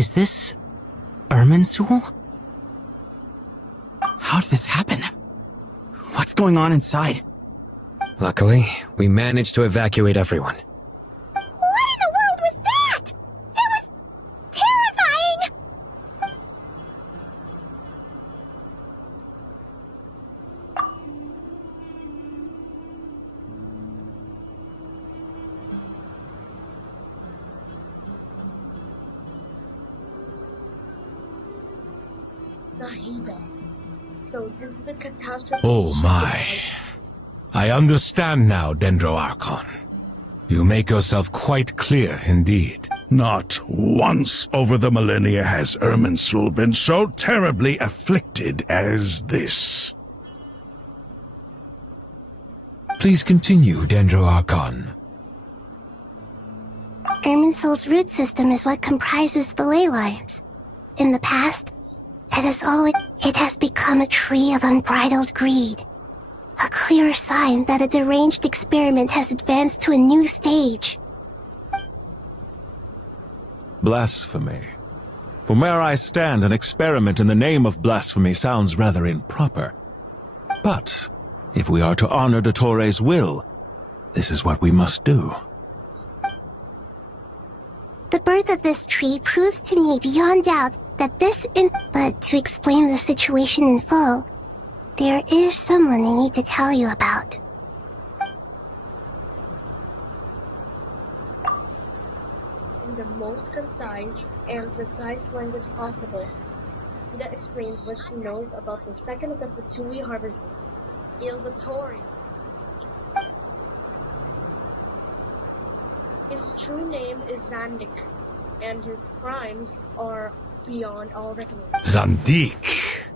Is this Irminsul? How did this happen? What's going on inside? Luckily, we managed to evacuate everyone. What in the world was that? It was terrifying! Nahida. So this is the catastrophe. Oh my. I understand now, Dendroarchon. You make yourself quite clear indeed. Not once over the millennia has Irminsul been so terribly afflicted as this. Please continue, Dendroarchon. Irminsul's root system is what comprises the ley lines. In the past, it has become a tree of unbridled greed. A clear sign that a deranged experiment has advanced to a new stage. Blasphemy. From where I stand, an experiment in the name of blasphemy sounds rather improper. But, if we are to honor Dottores' will, this is what we must do. The birth of this tree proves to me beyond doubt that but to explain the situation in full, there is someone I need to tell you about. In the most concise and precise language possible, Nahida explains what she knows about the second of the Fatui harbinger, Il Dottore. His true name is Zandik, and his crimes are beyond all reckoning. Zandik.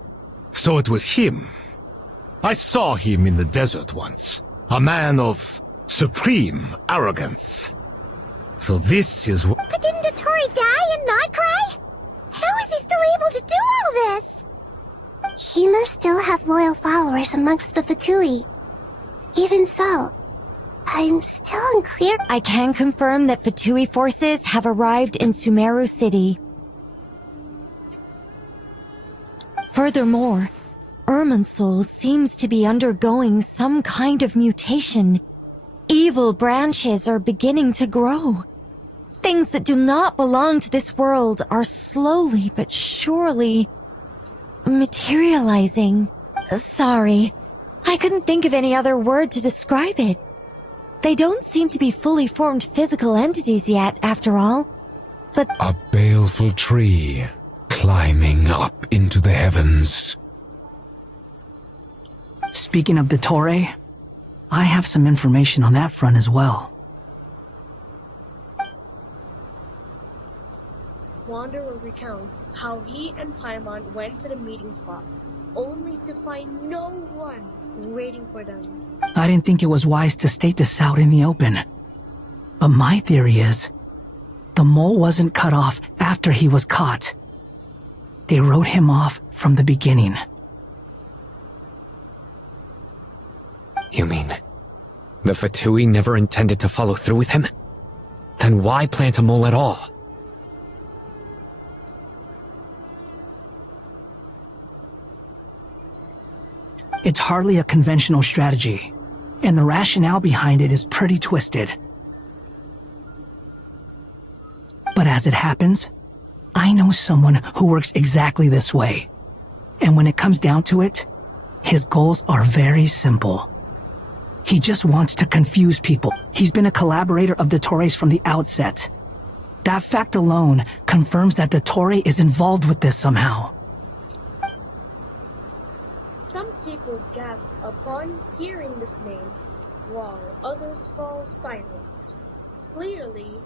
So it was him. I saw him in the desert once. A man of supreme arrogance. So this is what... But didn't Dottore die and not cry? How is he still able to do all this? He must still have loyal followers amongst the Fatui. Even so, I'm still unclear. I can confirm that Fatui forces have arrived in Sumeru City. Furthermore, Irminsul seems to be undergoing some kind of mutation. Evil branches are beginning to grow. Things that do not belong to this world are slowly but surely materializing. Sorry, I couldn't think of any other word to describe it. They don't seem to be fully formed physical entities yet, after all. But a baleful tree climbing up into the heavens. Speaking of Dottore, I have some information on that front as well. Wanderer recounts how he and Paimon went to the meeting spot, only to find no one waiting for them. I didn't think it was wise to state this out in the open. But my theory is, the mole wasn't cut off after he was caught. They wrote him off from the beginning. You mean, the Fatui never intended to follow through with him? Then why plant a mole at all? It's hardly a conventional strategy, and the rationale behind it is pretty twisted. But as it happens, I know someone who works exactly this way. And when it comes down to it, his goals are very simple. He just wants to confuse people. He's been a collaborator of Dottore's from the outset. That fact alone confirms that Dottore is involved with this somehow. Some people gasp upon hearing this name, while others fall silent. Clearly,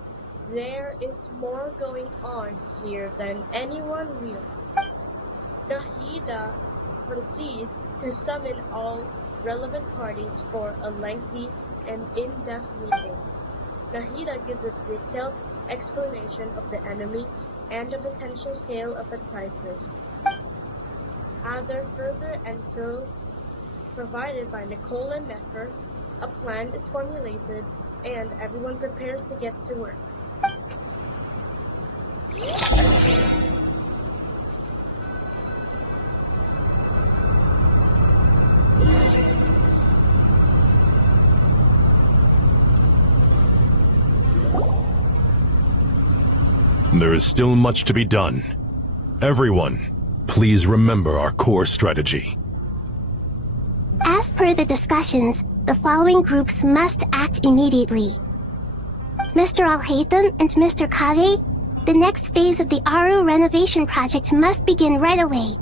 there is more going on here than anyone realizes. Nahida proceeds to summon all relevant parties for a lengthy and in-depth meeting. Nahida gives a detailed explanation of the enemy and the potential scale of the crisis. After further intel provided by Nicole and Nefer, a plan is formulated and everyone prepares to get to work. There is still much to be done. Everyone, please remember our core strategy. As per the discussions, the following groups must act immediately. Mr. Al-Haytham and Mr. Collei, the next phase of the Aru renovation project must begin right away.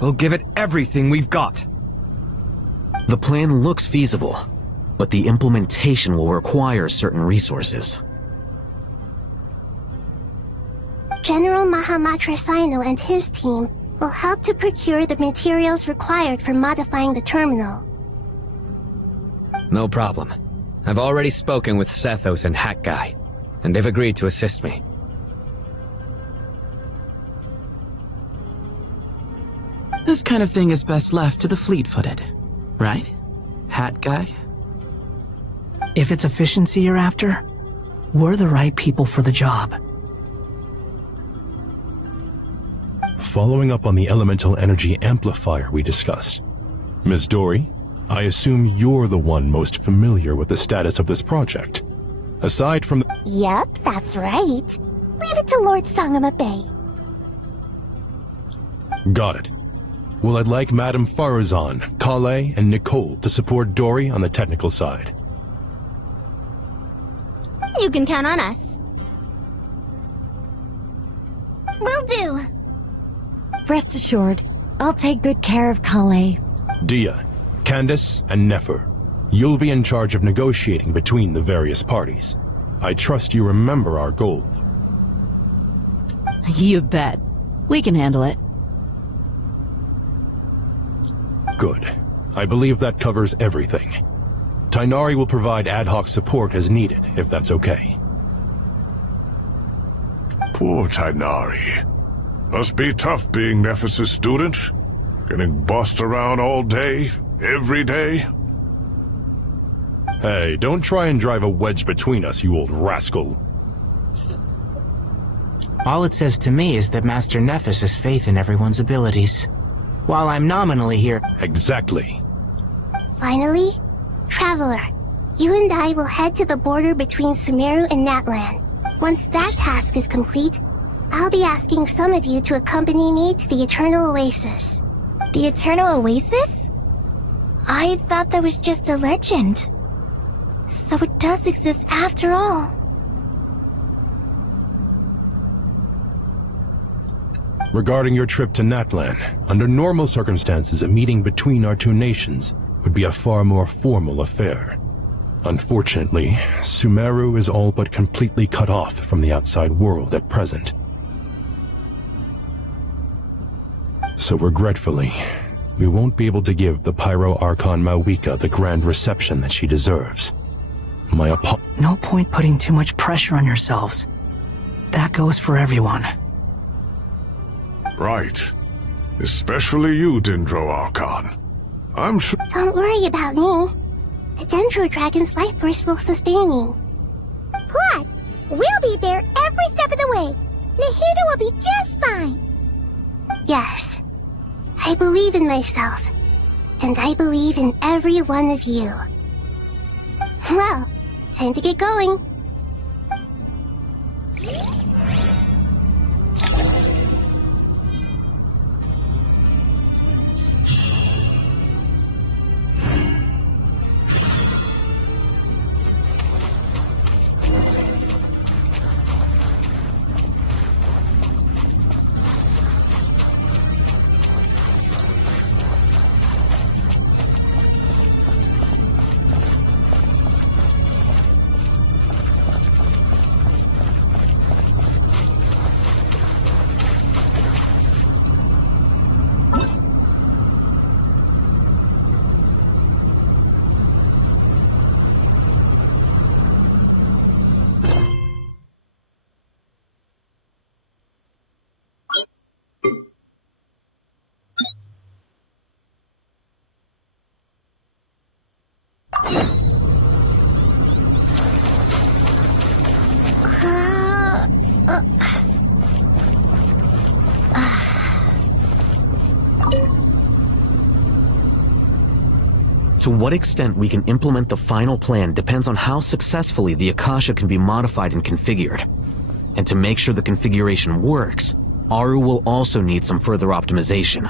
We'll give it everything we've got. The plan looks feasible, but the implementation will require certain resources. General Mahamatra Sino and his team will help to procure the materials required for modifying the terminal. No problem. I've already spoken with Sethos and Hack Guy, and they've agreed to assist me. This kind of thing is best left to the fleet-footed, right? Hat guy? If it's efficiency you're after, we're the right people for the job. Following up on the elemental energy amplifier we discussed, Ms. Dory, I assume you're the one most familiar with the status of this project. Aside from the— Yep, that's right. Leave it to Lord Sangama Bay. Got it. Well, I'd like Madame Farazan, Collei, and Nicole to support Dory on the technical side. You can count on us. Will do. Rest assured, I'll take good care of Collei. Dia, Candace, and Nefer, you'll be in charge of negotiating between the various parties. I trust you remember our goal. You bet. We can handle it. Good. I believe that covers everything. Tainari will provide ad hoc support as needed, if that's okay. Poor Tainari. Must be tough being Nephis' student. Getting bossed around all day, every day. Hey, don't try and drive a wedge between us, you old rascal. All it says to me is that Master Nephis has faith in everyone's abilities. While I'm nominally here— Exactly. Finally, Traveler, you and I will head to the border between Sumeru and Natlan. Once that task is complete, I'll be asking some of you to accompany me to the Eternal Oasis. The Eternal Oasis? I thought that was just a legend. So it does exist after all. Regarding your trip to Natlan, under normal circumstances, a meeting between our two nations would be a far more formal affair. Unfortunately, Sumeru is all but completely cut off from the outside world at present. So regretfully, we won't be able to give the Pyro Archon Mawika the grand reception that she deserves. No point putting too much pressure on yourselves. That goes for everyone. Right. Especially you, Dendro Archon. I'm sure— Don't worry about me. The Dendro Dragon's life force will sustain me. Plus, we'll be there every step of the way. Nahida will be just fine. Yes. I believe in myself. And I believe in every one of you. Well, time to get going. To what extent we can implement the final plan depends on how successfully the Akasha can be modified and configured. And to make sure the configuration works, Aru will also need some further optimization.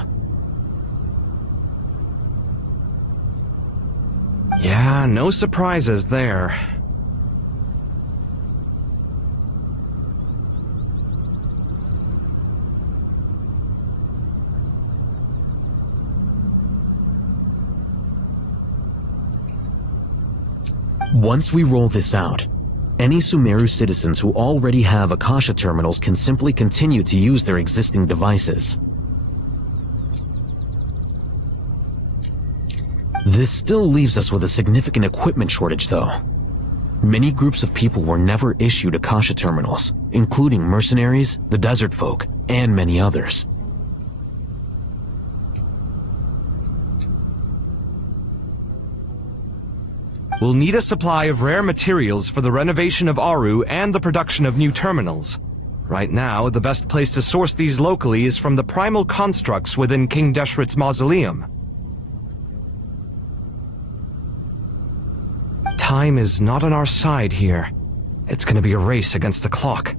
Yeah, no surprises there. Once we roll this out, any Sumeru citizens who already have Akasha terminals can simply continue to use their existing devices. This still leaves us with a significant equipment shortage, though. Many groups of people were never issued Akasha terminals, including mercenaries, the desert folk, and many others. We'll need a supply of rare materials for the renovation of Aru and the production of new terminals. Right now, the best place to source these locally is from the primal constructs within King Deshret's mausoleum. Time is not on our side here. It's gonna be a race against the clock.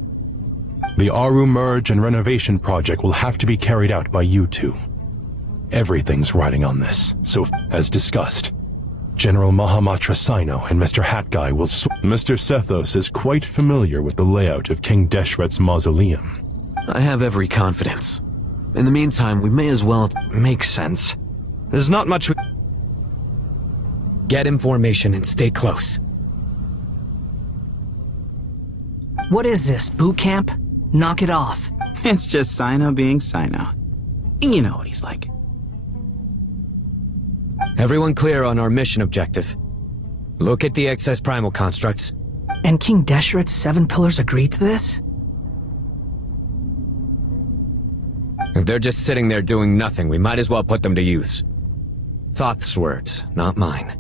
The Aru merge and renovation project will have to be carried out by you two. Everything's riding on this, so as discussed, General Mahamatra Sino and Mr. Hat Guy will Mr. Sethos is quite familiar with the layout of King Deshret's mausoleum. I have every confidence. In the meantime, we may as well... Makes sense. There's not much Get information and stay close. What is this, boot camp? Knock it off. It's just Sino being Sino. You know what he's like. Everyone clear on our mission objective. Look at the excess primal constructs. And King Deshret's 7 pillars agreed to this? If they're just sitting there doing nothing, we might as well put them to use. Thoth's words, not mine.